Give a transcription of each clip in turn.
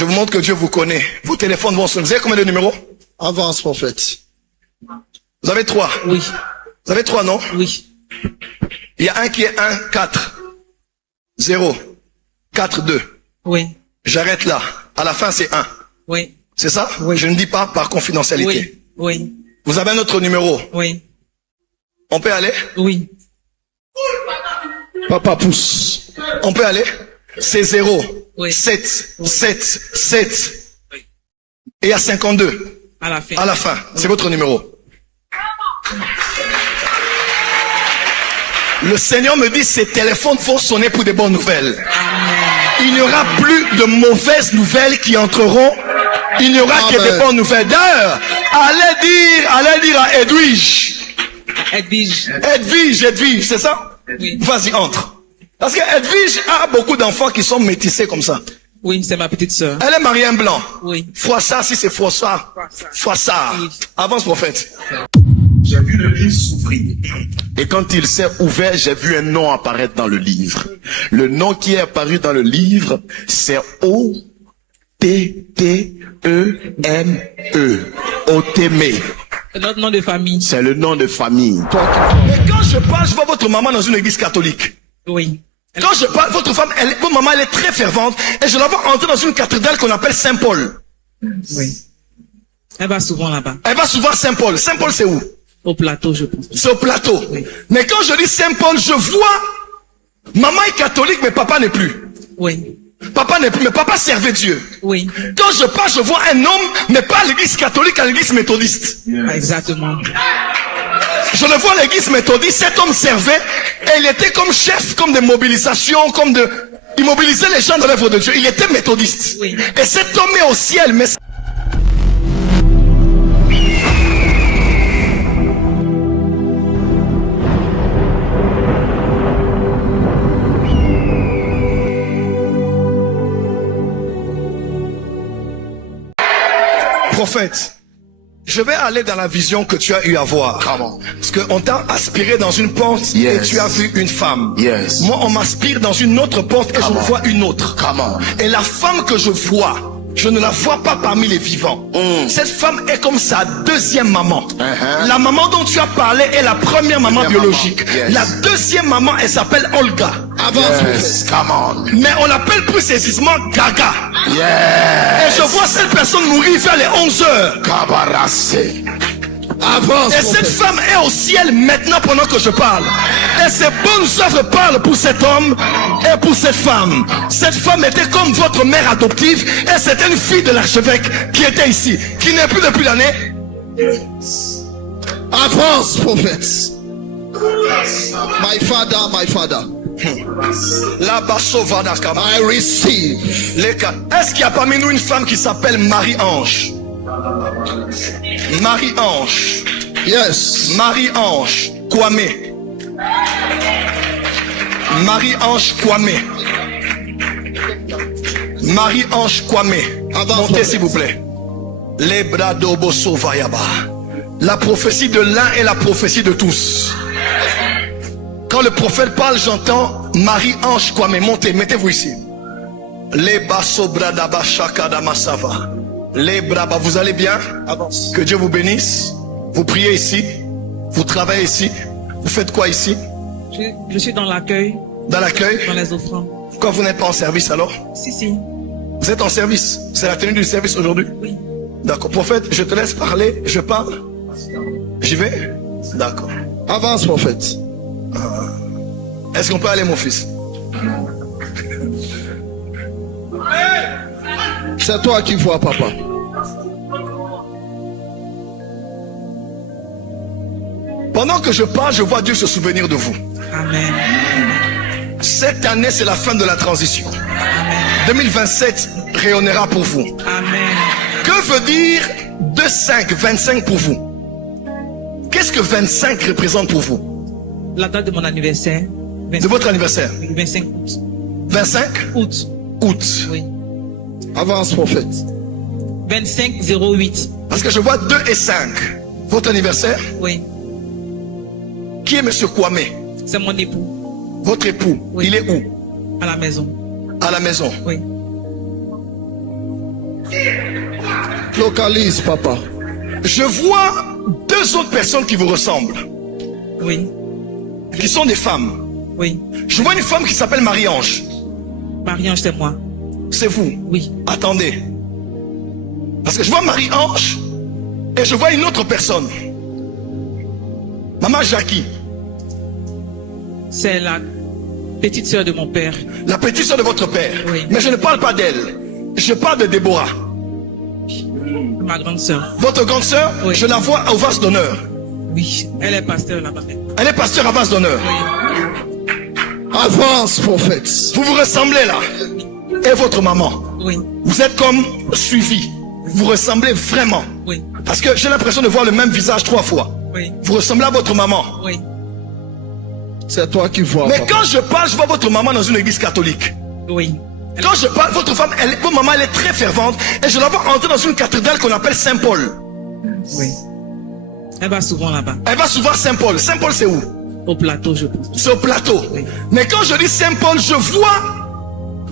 Je vous montre que Dieu vous connaît. Vos téléphones vont sonner. Vous avez combien de numéros? Avance, prophète. Vous avez 3? Oui. Vous avez 3, non? Oui. Il y a un qui est 1, 4. 0. 4, 2. Oui. J'arrête là. À la fin, c'est 1. Oui. C'est ça? Oui. Je ne dis pas par confidentialité. Oui. Oui. Vous avez un autre numéro? Oui. On peut aller? Oui. Papa pousse. On peut aller? C'est 0. Oui. 7. Oui. 7. 7. Oui. Et il y a 52. À la fin. À la fin. C'est votre numéro. Le Seigneur me dit, ces téléphones vont sonner pour des bonnes nouvelles. Amen. Il n'y aura plus de mauvaises nouvelles qui entreront. Il n'y aura que des bonnes nouvelles. D'ailleurs, allez dire à Edwige. Edwige, c'est ça? Oui. Vas-y, entre. Parce que Edwige a beaucoup d'enfants qui sont métissés comme ça. Oui, c'est ma petite sœur. Elle est mariée un blanc. Oui. Froissart, si c'est Froissart. Froissart. Oui. Avance, prophète. J'ai vu le livre s'ouvrir. Et quand il s'est ouvert, j'ai vu un nom apparaître dans le livre. Le nom qui est apparu dans le livre, c'est O-T-T-E-M-E. Otémé. C'est notre nom de famille. C'est le nom de famille. Mais quand je parle, je vois votre maman dans une église catholique. Oui. Quand je parle, votre femme, votre maman, elle est très fervente. Et je la vois entrer dans une cathédrale qu'on appelle Saint-Paul. Oui. Elle va souvent là-bas. Elle va souvent à Saint-Paul. Saint-Paul, c'est où? Au plateau, je pense. C'est au plateau. Oui. Mais quand je dis Saint-Paul, je vois, maman est catholique, mais papa n'est plus. Oui. Papa n'est plus, mais papa servait Dieu. Oui. Quand je parle, je vois un homme, mais pas à l'église catholique, à l'église méthodiste. Exactement. Je le vois à l'église méthodiste, cet homme servait, et il était comme chef, comme de mobilisation, il mobilisait les gens dans l'œuvre de Dieu. Il était méthodiste. Oui. Et cet homme est au ciel, mais prophète, je vais aller dans la vision que tu as eu à voir. Parce qu'on t'a aspiré dans une porte et tu as vu une femme. Yes. Moi, on m'aspire dans une autre porte et je vois une autre. Et la femme que je vois, je ne la vois pas parmi les vivants. Cette femme est comme sa deuxième maman. La maman dont tu as parlé est la première maman biologique. Yes. La deuxième maman, elle s'appelle Olga. Yes. Come on. Mais on l'appelle plus précisément Gaga. Yes. Et je vois cette personne mourir vers les 11 heures. Kabarassé. Avance, Et cette prophète. femme est au ciel maintenant pendant que je parle. Et ces bonnes œuvres parlent pour cet homme et pour cette femme. Cette femme était comme votre mère adoptive et c'était une fille de l'archevêque qui était ici, qui n'est plus depuis l'année. Avance, prophète. My father. La Bassovada Kama. I receive. Est-ce qu'il y a parmi nous une femme qui s'appelle Marie-Ange? Marie-Ange. Yes. Marie-Ange Kwame. Marie-Ange Kwame. Marie-Ange Kwame. Avance, Montez s'il vous plaît. Les bras d'Oboso Vayaba. La prophétie de l'un est la prophétie de tous. Quand le prophète parle, j'entends Marie-Ange Kwame. Montez, mettez-vous ici. Les basso bradaba shakadamasava. Les braba, vous allez bien? Avance. Que Dieu vous bénisse. Vous priez ici. Vous travaillez ici. Vous faites quoi ici? Je suis dans l'accueil, Dans l'accueil? dans les offrandes. Pourquoi vous n'êtes pas en service alors? Si. Vous êtes en service. C'est la tenue du service aujourd'hui? Oui. D'accord. Prophète, je te laisse parler. Je parle. J'y vais? D'accord. Avance, prophète. Est-ce qu'on peut aller, mon fils? C'est toi qui vois, papa. Pendant que je parle, je vois Dieu se souvenir de vous. Amen. Cette année, c'est la fin de la transition. Amen. 2027 rayonnera pour vous. Amen. Que veut dire 2-5, 25 pour vous? Qu'est-ce que 25 représente pour vous? La date de mon anniversaire. De votre anniversaire? 25 août. 25 Août. août. Oui. Avance, prophète. 25-08. Parce que je vois 2 et 5. Votre anniversaire? Oui. Qui est monsieur Kwame? C'est mon époux. Votre époux? Oui. Il est où? À la maison. À la maison. Oui. Localise, papa. Je vois deux autres personnes qui vous ressemblent, Oui. qui sont des femmes. Oui. Je vois une femme qui s'appelle Marie-Ange. Marie-Ange, c'est moi. C'est vous. Oui. Attendez. Parce que je vois Marie-Ange et je vois une autre personne. Maman Jackie, C'est la petite sœur de mon père. la petite soeur de votre père. Oui. Mais je ne parle pas d'elle. Je parle de Déborah. Ma grande sœur. Votre grande sœur, Oui. je la vois au vase d'honneur. Oui. Elle est pasteur là-bas. Elle est pasteur à vase d'honneur. Avance, prophète. Vous vous ressemblez là. Et votre maman. Oui. Vous êtes comme suivi. Vous ressemblez vraiment. Oui. Parce que j'ai l'impression de voir le même visage 3 fois. Oui. Vous ressemblez à votre maman. Oui. C'est toi qui vois, Mais papa. quand je parle, je vois votre maman dans une église catholique. Oui. Quand je parle, votre femme, votre maman, elle est très fervente. Et je la vois entrer dans une cathédrale qu'on appelle Saint-Paul. Oui. Elle va souvent là-bas. Elle va souvent à Saint-Paul. Saint-Paul, c'est où? Au plateau, je pense. C'est au plateau. Oui. Mais quand je dis Saint-Paul, je vois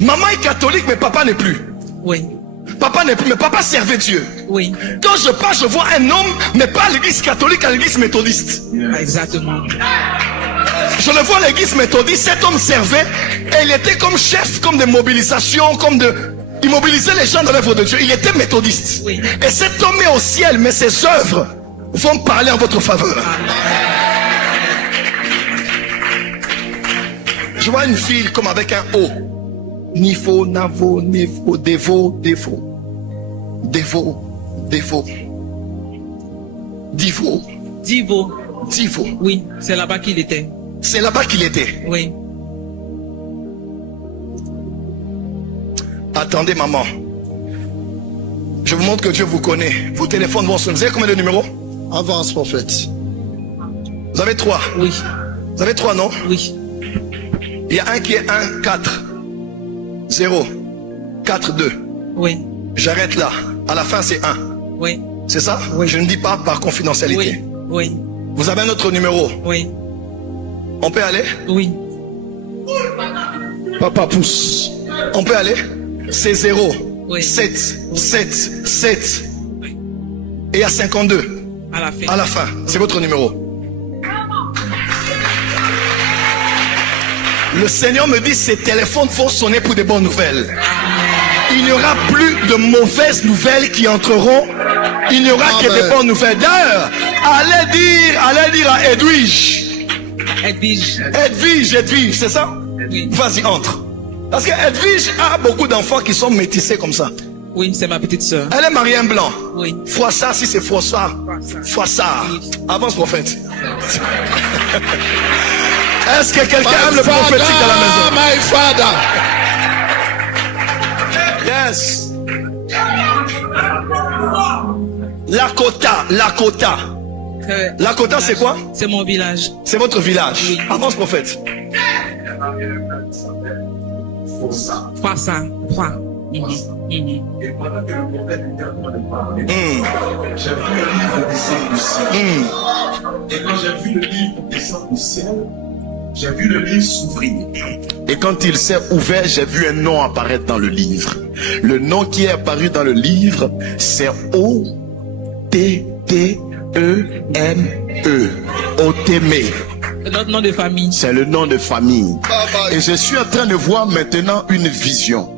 maman est catholique, mais papa n'est plus. Oui. Papa n'est plus, mais papa servait Dieu. Oui. Quand je parle, je vois un homme, mais pas à l'église catholique, à l'église méthodiste. Exactement. Je le vois à l'église méthodiste, cet homme servait, et il était comme chef, comme de mobilisation, comme de... Il mobilisait les gens dans l'œuvre de Dieu. Il était méthodiste. Oui. Et cet homme est au ciel, mais ses œuvres vont parler en votre faveur. Je vois une fille comme avec un O. Nifo, Navo, Nifo, Devo, Devo. Devo, Devo. Divo, Divo. Divo. Oui. C'est là-bas qu'il était. C'est là-bas qu'il était. Oui. Attendez, maman. Je vous montre que Dieu vous connaît. Vos téléphones vont sonner. Vous avez combien de numéros? Avance, prophète. Vous avez 3. Oui. Vous avez 3, non? Oui. Il y a un qui est 1, 4. 0. 4, 2. Oui. J'arrête là. À la fin, c'est 1. Oui. C'est ça? Oui. Je ne dis pas par confidentialité. Oui. Oui. Vous avez un autre numéro. Oui. On peut aller? Oui. Papa pousse. On peut aller? C'est 0. Oui. 7. 7. 7. Oui. Et il y a 52. À la fin. À la fin. C'est votre numéro. Le Seigneur me dit ces téléphones vont sonner pour des bonnes nouvelles. Il n'y aura plus de mauvaises nouvelles qui entreront. Il n'y aura que Amen. des bonnes nouvelles. D'ailleurs, allez dire à Edwige. Edwige. Edwige, c'est ça? Oui. Vas-y, entre. Parce que Edwige a beaucoup d'enfants qui sont métissés comme ça. Oui, c'est ma petite sœur. Elle est mariée un blanc. Oui. Froissart, si c'est Froissart. Froissart. Oui. Avance, prophète. Est-ce que quelqu'un aime le prophétique à la maison? My father. Yes. Lakota, Lakota. Lakota, c'est quoi? C'est mon village. C'est votre village. Oui. Avance, prophète. Crois ça. Crois. Et pendant que le prophète était en train de parler, j'ai vu le livre descendre du ciel. Et quand j'ai vu le livre descendre du ciel, j'ai vu le livre s'ouvrir. Et quand il s'est ouvert, j'ai vu un nom apparaître dans le livre. Le nom qui est apparu dans le livre, c'est O-T-T-E-M-E. Otémé. Notre nom de famille. C'est le nom de famille. Et je suis en train de voir maintenant une vision.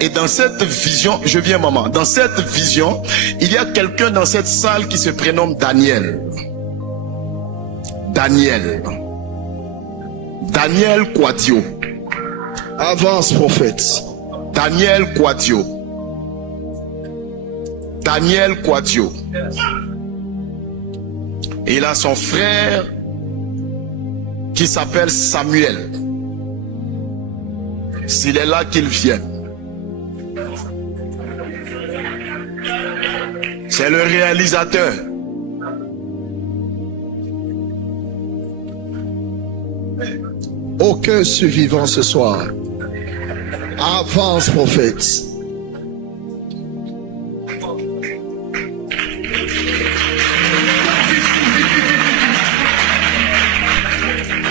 Et dans cette vision, je viens maman, dans cette vision, il y a quelqu'un dans cette salle qui se prénomme Daniel. Daniel. Daniel Quadio. Avance, prophète. Daniel Quadio. Daniel Quadio. Et il a son frère qui s'appelle Samuel. S'il est là, qu'il vienne. C'est le réalisateur. Aucun survivant ce soir. Avance, prophète.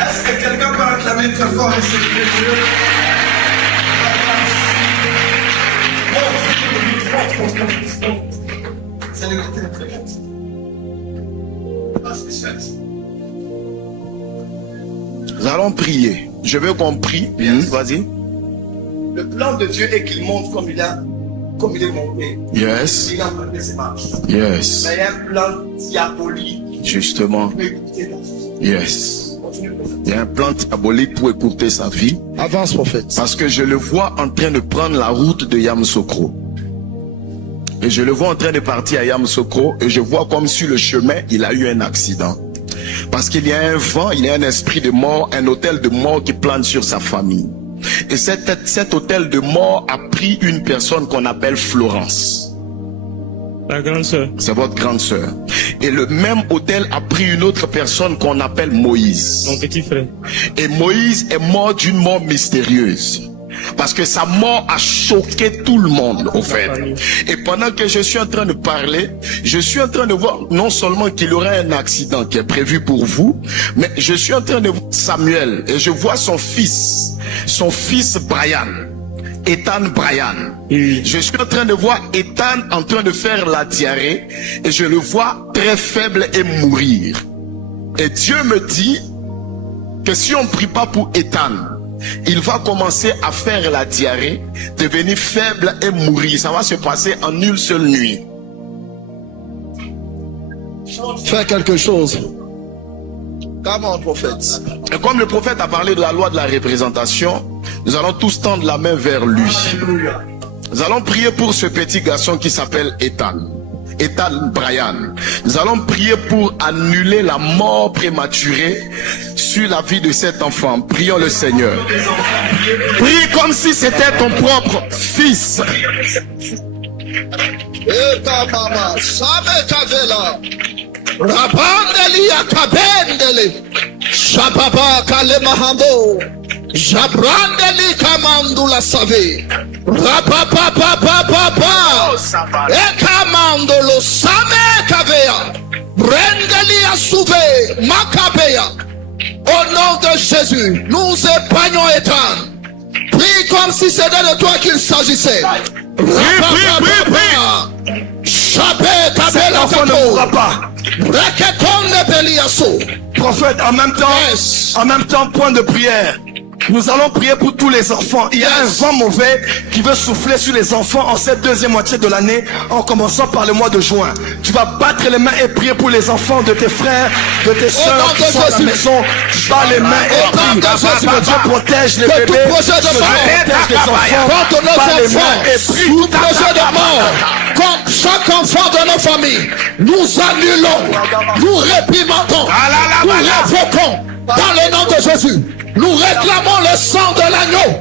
Est-ce que quelqu'un peut acclamer très fort et célébrer Dieu? était très gentil. Pas spécialiste. Nous allons prier. Je veux qu'on prie. Vas-y. Le plan de Dieu est qu'il monte comme il est monté. Yes. Il a fait ses marches. Yes. Mais il y a un plan diabolique. Justement. Pour écouter ta vie. Yes. Continue, prophète. Il y a un plan diabolique pour écouter sa vie. Avance, prophète. Parce que je le vois en train de prendre la route de Yamoussoukro. Et je le vois en train de partir à Yamoussoukro. Et je vois comme sur le chemin, il a eu un accident. Parce qu'il y a un vent, il y a un esprit de mort, un hôtel de mort qui plane sur sa famille. Et cet hôtel de mort a pris une personne qu'on appelle Florence. La grande sœur. C'est votre grande sœur. Et le même hôtel a pris une autre personne qu'on appelle Moïse. Mon petit frère. Et Moïse est mort d'une mort mystérieuse. Parce que sa mort a choqué tout le monde, au fait. Et pendant que je suis en train de parler, je suis en train de voir non seulement qu'il y aura un accident qui est prévu pour vous, mais je suis en train de voir Samuel et je vois son fils Brian. Ethan Brian. Je suis en train de voir Ethan en train de faire la diarrhée et je le vois très faible et mourir. Et Dieu me dit que si on ne prie pas pour Ethan, il va commencer à faire la diarrhée, devenir faible et mourir. Ça va se passer en une seule nuit. Fais quelque chose. Come on, prophète. Et comme le prophète a parlé de la loi de la représentation, nous allons tous tendre la main vers lui. Nous allons prier pour ce petit garçon qui s'appelle Ethan Brian. Nous allons prier pour annuler la mort prématurée sur la vie de cet enfant. Prions le Seigneur. Prie comme si c'était ton propre fils. Eta mama, sabe kavela. Rabandeli akabendeli. Shababa kale mahambo. Jabrandeli kamandula save. Rapapapapapapa. Ekamandolo same kavea. Brendeli asuve makabeya. Au nom de Jésus, nous épargnons Ethan. Prie comme si c'était de toi qu'il s'agissait. Cet enfant ne mourra pas. Prophète, en même temps, point de prière. Nous allons prier pour tous les enfants. Il y a un vent mauvais qui veut souffler sur les enfants en cette deuxième moitié de l'année, en commençant par le mois de juin. Tu vas battre les mains et prier pour les enfants de tes frères, de tes soeurs qui sont à la maison. Bats les mains et prie. Que Dieu protège les bébés, que Dieu protège les enfants. Bats les mains et prie. Tout projet de mort contre chaque enfant de nos familles, nous annulons, nous réprimandons, nous révoquons dans le nom de Jésus. Nous réclamons le sang de l'agneau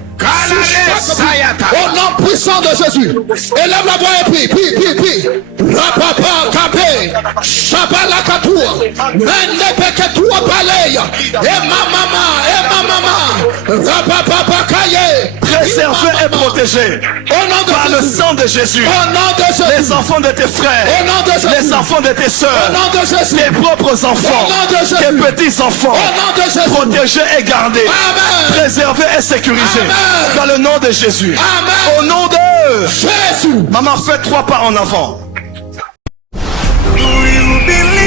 au nom puissant de Jésus. Élève la voix et prie. Rapapa kapé, shabala katua, menepeketua baleya, et ma maman, rapapa kaye. Préservé et protégé par le sang de Jésus. Au nom de Jésus. Les enfants de tes frères, Au nom de Jésus. les enfants de tes soeurs, Au nom de Jésus. tes propres enfants, Au nom de Jésus. tes petits enfants, Au nom de Jésus. protégés et gardés, Amen. préservés et sécurisés. Amen. Dans le nom de Jésus. Amen. Au nom de Jésus. Maman, fais 3 pas en avant. Do you believe?